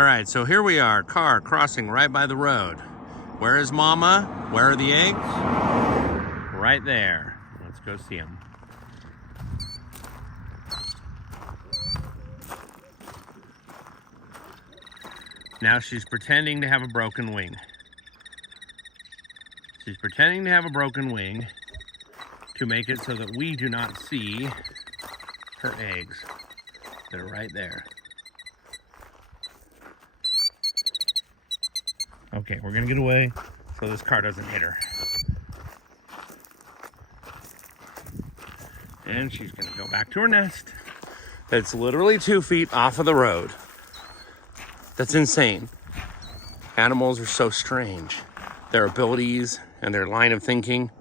All right, so here we are, car crossing right by the road. Where is Mama? Where are the eggs? Right there. Let's go see them. Now she's pretending to have a broken wing. She's pretending to have a broken wing to make it so that we do not see her eggs. They're right there. Okay, we're gonna get away so this car doesn't hit her. And she's gonna go back to her nest. That's literally 2 feet off of the road. That's insane. Animals are so strange. Their abilities and their line of thinking